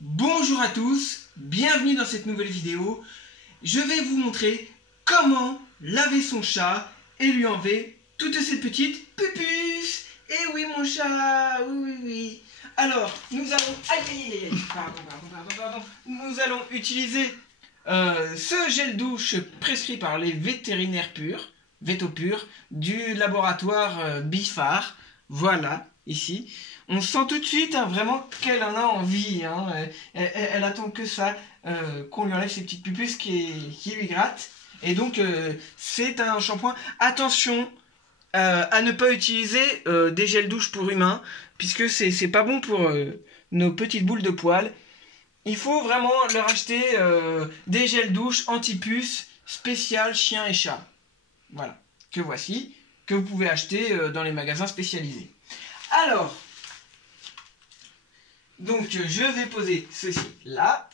Bonjour à tous, bienvenue dans cette nouvelle vidéo. Je vais vous montrer comment laver son chat et lui enlever toutes ces petites pupus. Eh oui mon chat, oui. Alors, nous allons... Pardon. Nous allons utiliser ce gel douche prescrit par les vétérinaires purs, Vétopur, du laboratoire Bifar. Voilà, ici. On sent tout de suite vraiment qu'elle en a envie. Elle attend que ça, qu'on lui enlève ses petites pupus qui lui grattent. Et donc, c'est un shampoing. Attention à ne pas utiliser des gels douche pour humains, puisque c'est pas bon pour nos petites boules de poils. Il faut vraiment leur acheter des gels douche anti-puces spécial chien et chat. Voilà, que voici, que vous pouvez acheter dans les magasins spécialisés. Alors, donc je vais poser ceci là,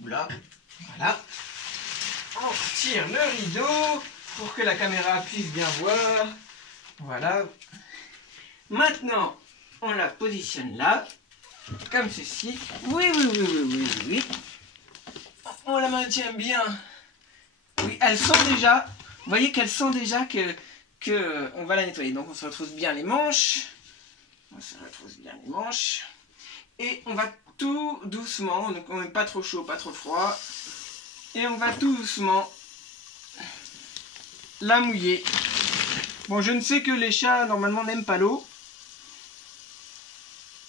ou là, voilà. On tire le rideau pour que la caméra puisse bien voir. Voilà. Maintenant, on la positionne là, comme ceci. Oui. On la maintient bien. Oui, elle sent déjà. Vous voyez qu'elle sent déjà que on va la nettoyer. Donc on se retrousse bien les manches. Et on va tout doucement. Donc on n'est pas trop chaud, pas trop froid. Et on va tout doucement la mouiller. Bon, je ne sais que les chats normalement n'aiment pas l'eau.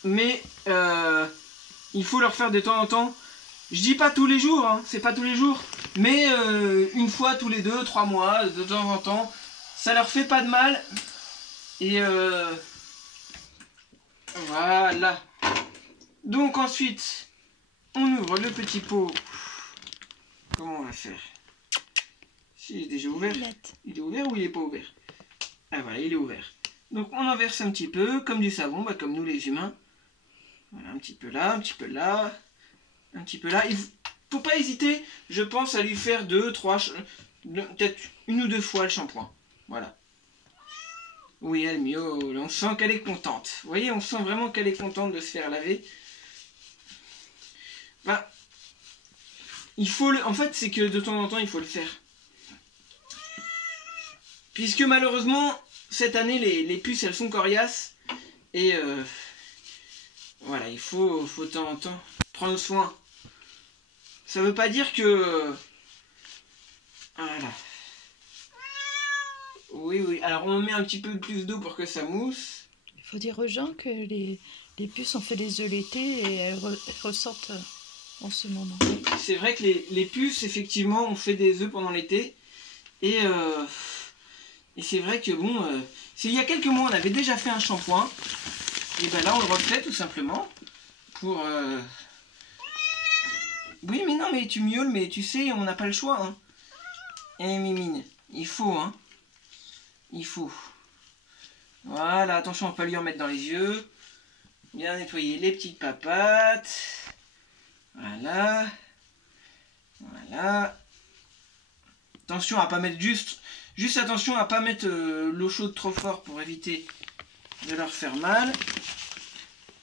Mais il faut leur faire de temps en temps. Je dis pas tous les jours, hein, c'est pas tous les jours. Mais une fois tous les 2-3 mois, de temps en temps. Ça leur fait pas de mal. Et voilà. Donc ensuite, on ouvre le petit pot. Comment on va faire? Si, il est déjà ouvert. Il est ouvert ou il est pas ouvert? Ah voilà, il est ouvert. Donc on en verse un petit peu, comme du savon, comme nous les humains. Voilà, un petit peu là, un petit peu là, un petit peu là. Il faut pas hésiter, je pense, à lui faire 2, 3, peut-être 1 ou 2 fois le shampoing. Voilà. Oui, elle miaule, on sent qu'elle est contente. Vous voyez, on sent vraiment qu'elle est contente de se faire laver. Bah, il faut en fait, c'est que de temps en temps, il faut le faire. Puisque malheureusement, cette année, les puces, elles sont coriaces. Et voilà, il faut de temps en temps prendre soin. Ça veut pas dire que... Voilà. Oui. Alors on met un petit peu plus d'eau pour que ça mousse. Il faut dire aux gens que les puces ont fait des œufs l'été et elles ressortent en ce moment. C'est vrai que les puces, effectivement, ont fait des œufs pendant l'été. Et c'est vrai que bon... il y a quelques mois, on avait déjà fait un shampoing. Et ben là, on le refait tout simplement. Pour... Oui, mais non, mais tu miaules, mais tu sais, on n'a pas le choix. Hein. Et Mimine, il faut, hein. Il faut. Voilà, attention, on peut lui en mettre dans les yeux. Bien nettoyer les petites papates. Voilà. Attention à pas mettre juste attention à pas mettre l'eau chaude trop fort pour éviter de leur faire mal.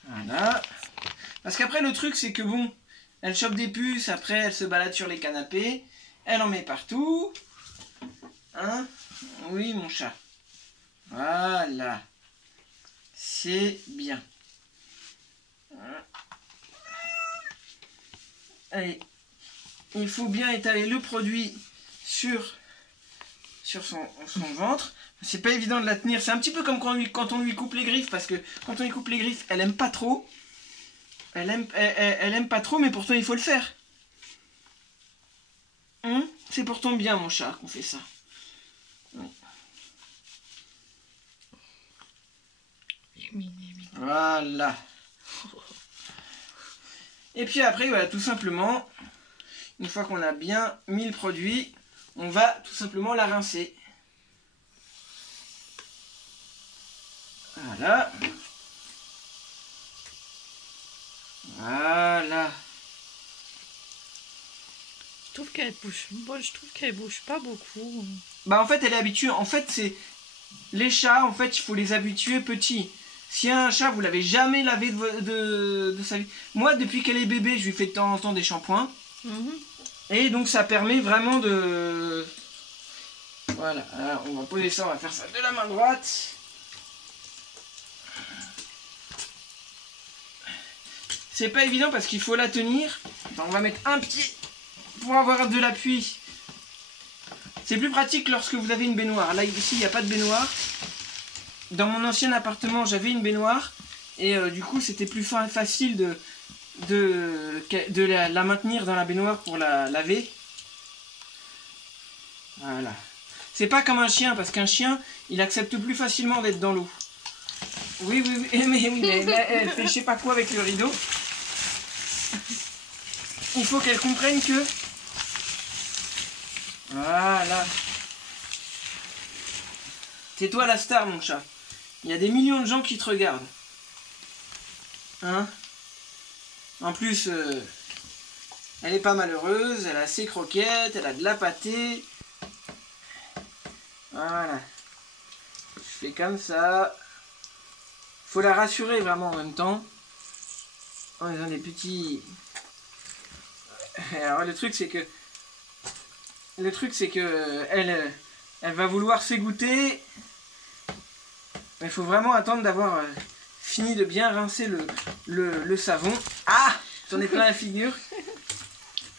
Voilà. Parce qu'après, le truc, c'est que bon, elle chope des puces, après, elle se balade sur les canapés. Elle en met partout. Hein? Oui, mon chat. Voilà. C'est bien. Allez. Il faut bien étaler le produit sur son ventre. C'est pas évident de la tenir. C'est un petit peu comme quand on lui coupe les griffes. Parce que quand on lui coupe les griffes, elle aime pas trop. Elle aime pas trop, mais pourtant il faut le faire. C'est pourtant bien, mon chat, qu'on fait ça. Voilà. Et puis après, voilà, tout simplement, une fois qu'on a bien mis le produit, on va tout simplement la rincer. Voilà. Je trouve qu'elle bouge. Moi, je trouve qu'elle bouge pas beaucoup. Bah en fait, elle est habituée. En fait, c'est les chats. En fait, il faut les habituer petits. Si un chat, vous l'avez jamais lavé de sa vie. Moi, depuis qu'elle est bébé, je lui fais de temps en temps des shampoings. Et donc, ça permet vraiment de... Voilà, alors, on va poser ça, on va faire ça de la main droite. C'est pas évident parce qu'il faut la tenir. Attends, on va mettre un pied pour avoir de l'appui. C'est plus pratique lorsque vous avez une baignoire. Là, ici, il n'y a pas de baignoire. Dans mon ancien appartement, j'avais une baignoire. Et du coup, c'était plus facile de la maintenir dans la baignoire pour la laver. Voilà. C'est pas comme un chien, parce qu'un chien, il accepte plus facilement d'être dans l'eau. Oui, mais elle fait je sais pas quoi avec le rideau. Il faut qu'elle comprenne que... Voilà. C'est toi la star, mon chat. Il y a des millions de gens qui te regardent. Hein? En plus, elle est pas malheureuse, elle a ses croquettes, elle a de la pâtée. Voilà. Je fais comme ça. Faut la rassurer vraiment en même temps. Oh, ils ont des petits... Alors le truc c'est que... elle va vouloir s'égoutter. Mais il faut vraiment attendre d'avoir fini de bien rincer le savon. Ah! J'en ai plein la figure.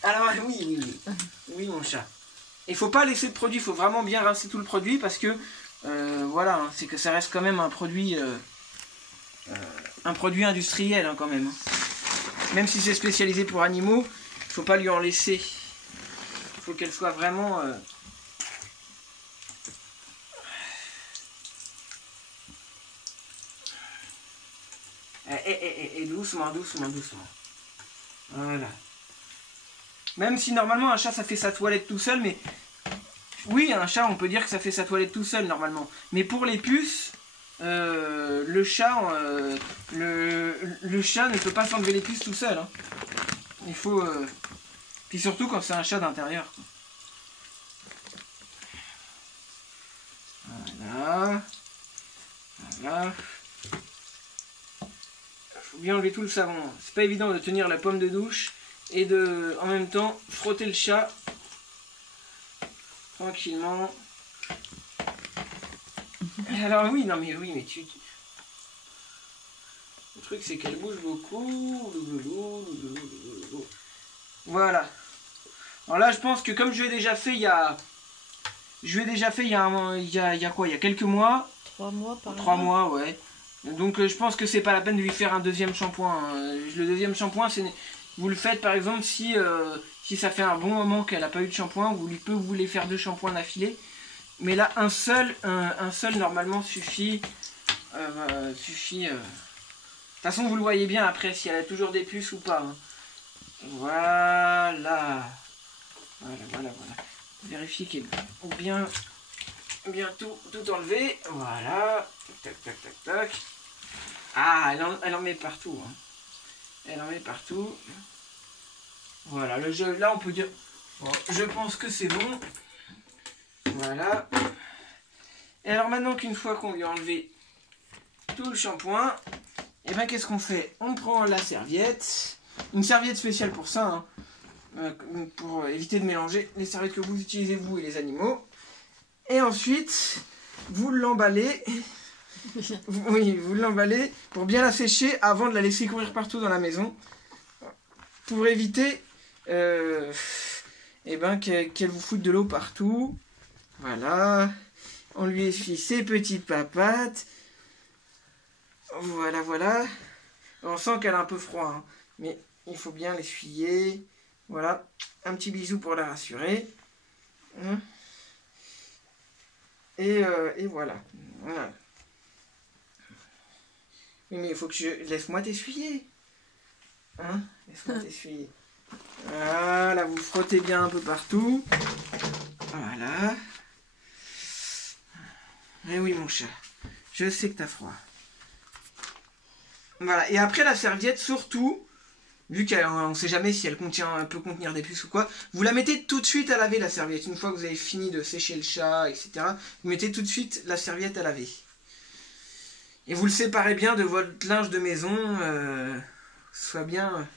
Alors oui mon chat. Il faut pas laisser de produit, il faut vraiment bien rincer tout le produit parce que voilà, hein, c'est que ça reste quand même un produit industriel hein, quand même. Même si c'est spécialisé pour animaux, il faut pas lui en laisser. Il faut qu'elle soit vraiment et doucement. Voilà. Même si normalement un chat ça fait sa toilette tout seul, mais oui, un chat on peut dire que ça fait sa toilette tout seul normalement. Mais pour les puces, le chat ne peut pas s'enlever les puces tout seul. Hein. Il faut... Puis surtout quand c'est un chat d'intérieur. Voilà. Faut bien enlever tout le savon. C'est pas évident de tenir la pomme de douche et de, en même temps, frotter le chat tranquillement. Alors oui, mais tu... Le truc c'est qu'elle bouge beaucoup. Voilà. Alors là, je pense que comme je l'ai déjà fait il y a... il y a quelques mois. 3 mois par là. 3 mois, ouais. Donc je pense que c'est pas la peine de lui faire un deuxième shampoing. Le deuxième shampoing, vous le faites par exemple si ça fait un bon moment qu'elle n'a pas eu de shampoing, vous voulez faire 2 shampoings d'affilée. Mais là, un seul normalement suffit. De toute façon, vous le voyez bien après si elle a toujours des puces ou pas. Hein. Voilà. Vérifiez qu'elle est bien tout enlevé. Voilà. Tac. Ah, elle en met partout. Hein. Elle en met partout. Voilà, le jeu, là on peut dire... Bon, je pense que c'est bon. Voilà. Et alors maintenant qu'une fois qu'on lui a enlevé tout le shampoing, et bien qu'est-ce qu'on fait? On prend la serviette. Une serviette spéciale pour ça, hein, pour éviter de mélanger les serviettes que vous utilisez vous et les animaux. Et ensuite, vous l'emballez. Oui, vous l'emballez pour bien la sécher avant de la laisser courir partout dans la maison. Pour éviter qu'elle vous foute de l'eau partout. Voilà. On lui essuie ses petites papates. Voilà. On sent qu'elle a un peu froid, hein, mais il faut bien l'essuyer. Voilà. Un petit bisou pour la rassurer. Et voilà. Oui, mais il faut que je... Laisse-moi t'essuyer. Hein? Laisse-moi t'essuyer. Voilà, vous frottez bien un peu partout. Voilà. Et oui, mon chat. Je sais que t'as froid. Voilà. Et après, la serviette, surtout, vu qu'on ne sait jamais si elle peut contenir des puces ou quoi, vous la mettez tout de suite à laver, la serviette. Une fois que vous avez fini de sécher le chat, etc., vous mettez tout de suite la serviette à laver. Et vous le séparez bien de votre linge de maison, soit bien...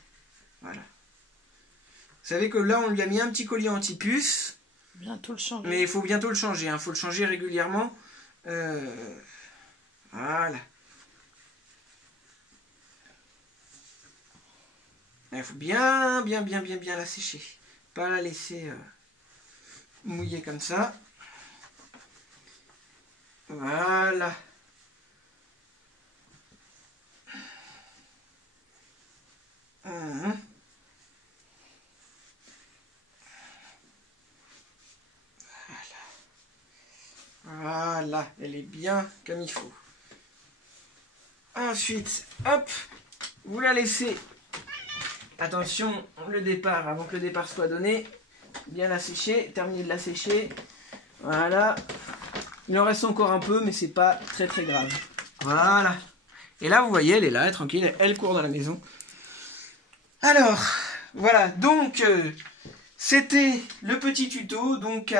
voilà. Vous savez que là, on lui a mis un petit collier anti-puce. Bientôt le changer. Mais il faut bientôt le changer, il faut le changer régulièrement. Voilà. Il faut bien la sécher. Pas la laisser mouiller comme ça. Voilà. Voilà, elle est bien comme il faut. Ensuite, hop, vous la laissez. Attention, le départ, avant que le départ soit donné, bien la sécher, terminer de la sécher. Voilà. Il en reste encore un peu, mais c'est pas très grave. Voilà. Et là, vous voyez, elle est là, elle est tranquille, elle court dans la maison. Alors, voilà, donc... c'était le petit tuto, donc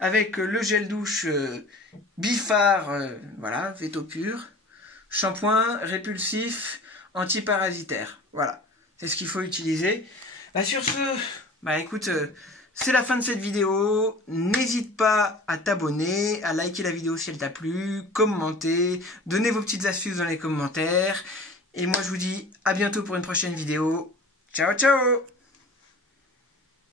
avec le gel douche Bifar, voilà, Veto Pur, shampoing répulsif, antiparasitaire. Voilà, c'est ce qu'il faut utiliser. Bah, sur ce, bah écoute, c'est la fin de cette vidéo. N'hésite pas à t'abonner, à liker la vidéo si elle t'a plu, commenter, donner vos petites astuces dans les commentaires. Et moi je vous dis à bientôt pour une prochaine vidéo. Ciao ciao!